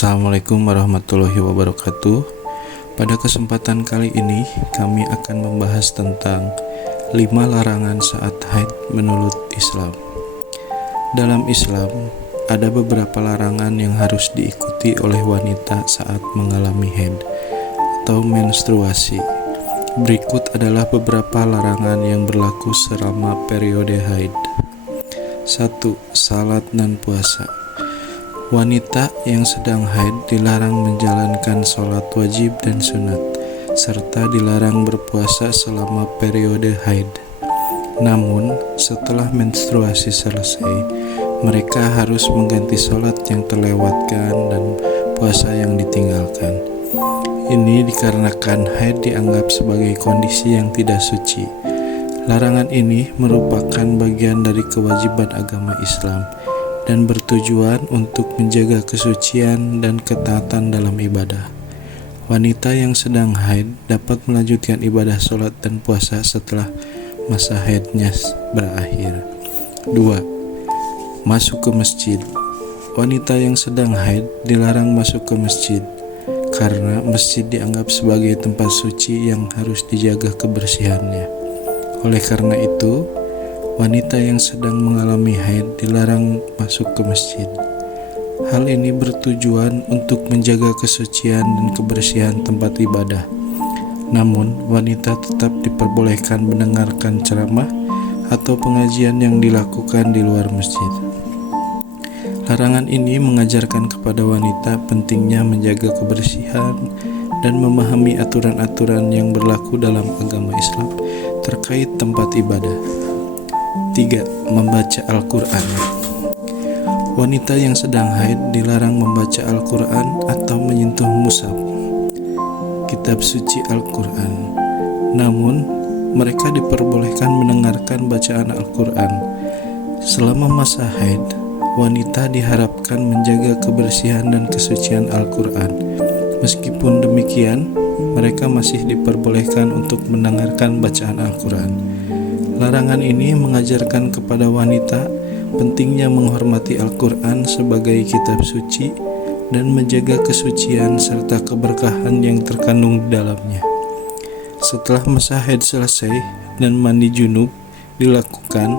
Assalamualaikum warahmatullahi wabarakatuh. Pada kesempatan kali ini kami akan membahas tentang 5 larangan saat haid menurut Islam. Dalam Islam ada beberapa larangan yang harus diikuti oleh wanita saat mengalami haid atau menstruasi. Berikut adalah beberapa larangan yang berlaku selama periode haid. 1. Salat dan puasa. Wanita yang sedang haid dilarang menjalankan sholat wajib dan sunat, serta dilarang berpuasa selama periode haid. Namun, setelah menstruasi selesai, mereka harus mengganti sholat yang terlewatkan dan puasa yang ditinggalkan. Ini dikarenakan haid dianggap sebagai kondisi yang tidak suci. Larangan ini merupakan bagian dari kewajiban agama Islam dan bertujuan untuk menjaga kesucian dan ketaatan dalam ibadah. Wanita yang sedang haid dapat melanjutkan ibadah sholat dan puasa setelah masa haidnya berakhir. 2. Masuk ke masjid. Wanita yang sedang haid dilarang masuk ke masjid karena masjid dianggap sebagai tempat suci yang harus dijaga kebersihannya. Oleh karena itu, wanita yang sedang mengalami haid dilarang masuk ke masjid. Hal ini bertujuan untuk menjaga kesucian dan kebersihan tempat ibadah. Namun, wanita tetap diperbolehkan mendengarkan ceramah atau pengajian yang dilakukan di luar masjid. Larangan ini mengajarkan kepada wanita pentingnya menjaga kebersihan dan memahami aturan-aturan yang berlaku dalam agama Islam terkait tempat ibadah. 3. Membaca Al-Quran. Wanita yang sedang haid dilarang membaca Al-Quran atau menyentuh mushaf, kitab suci Al-Quran. Namun, mereka diperbolehkan mendengarkan bacaan Al-Quran. Selama masa haid, wanita diharapkan menjaga kebersihan dan kesucian Al-Quran. Meskipun demikian, mereka masih diperbolehkan untuk mendengarkan bacaan Al-Quran. Larangan ini mengajarkan kepada wanita pentingnya menghormati Al-Quran sebagai kitab suci dan menjaga kesucian serta keberkahan yang terkandung di dalamnya. Setelah masa haid selesai dan mandi junub dilakukan,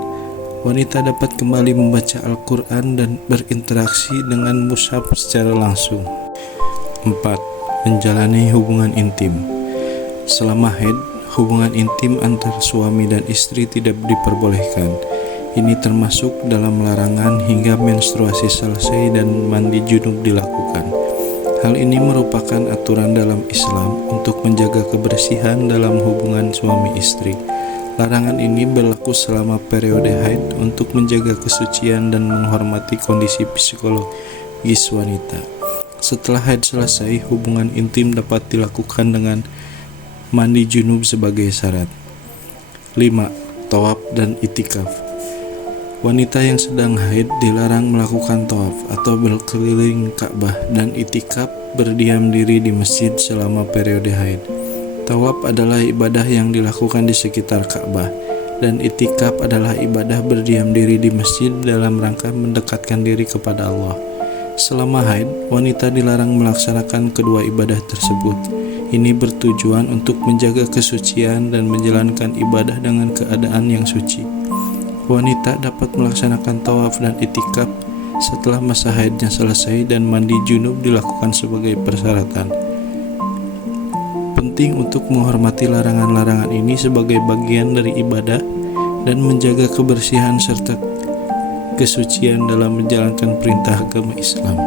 wanita dapat kembali membaca Al-Quran dan berinteraksi dengan mushaf secara langsung. 4. Menjalani hubungan intim. Selama haid, hubungan intim antara suami dan istri tidak diperbolehkan. Ini termasuk dalam larangan hingga menstruasi selesai dan mandi junub dilakukan. Hal ini merupakan aturan dalam Islam untuk menjaga kebersihan dalam hubungan suami istri. Larangan ini berlaku selama periode haid untuk menjaga kesucian dan menghormati kondisi psikologis wanita. Setelah haid selesai, hubungan intim dapat dilakukan dengan mandi junub sebagai syarat. 5. Tawaf dan itikaf. Wanita yang sedang haid dilarang melakukan tawaf atau berkeliling Ka'bah dan itikaf berdiam diri di masjid selama periode haid. Tawaf adalah ibadah yang dilakukan di sekitar Ka'bah dan itikaf adalah ibadah berdiam diri di masjid dalam rangka mendekatkan diri kepada Allah. Selama haid, wanita dilarang melaksanakan kedua ibadah tersebut. Ini bertujuan untuk menjaga kesucian dan menjalankan ibadah dengan keadaan yang suci. Wanita dapat melaksanakan tawaf dan itikaf setelah masa haidnya selesai dan mandi junub dilakukan sebagai persyaratan. Penting untuk menghormati larangan-larangan ini sebagai bagian dari ibadah dan menjaga kebersihan serta kesucian dalam menjalankan perintah agama Islam.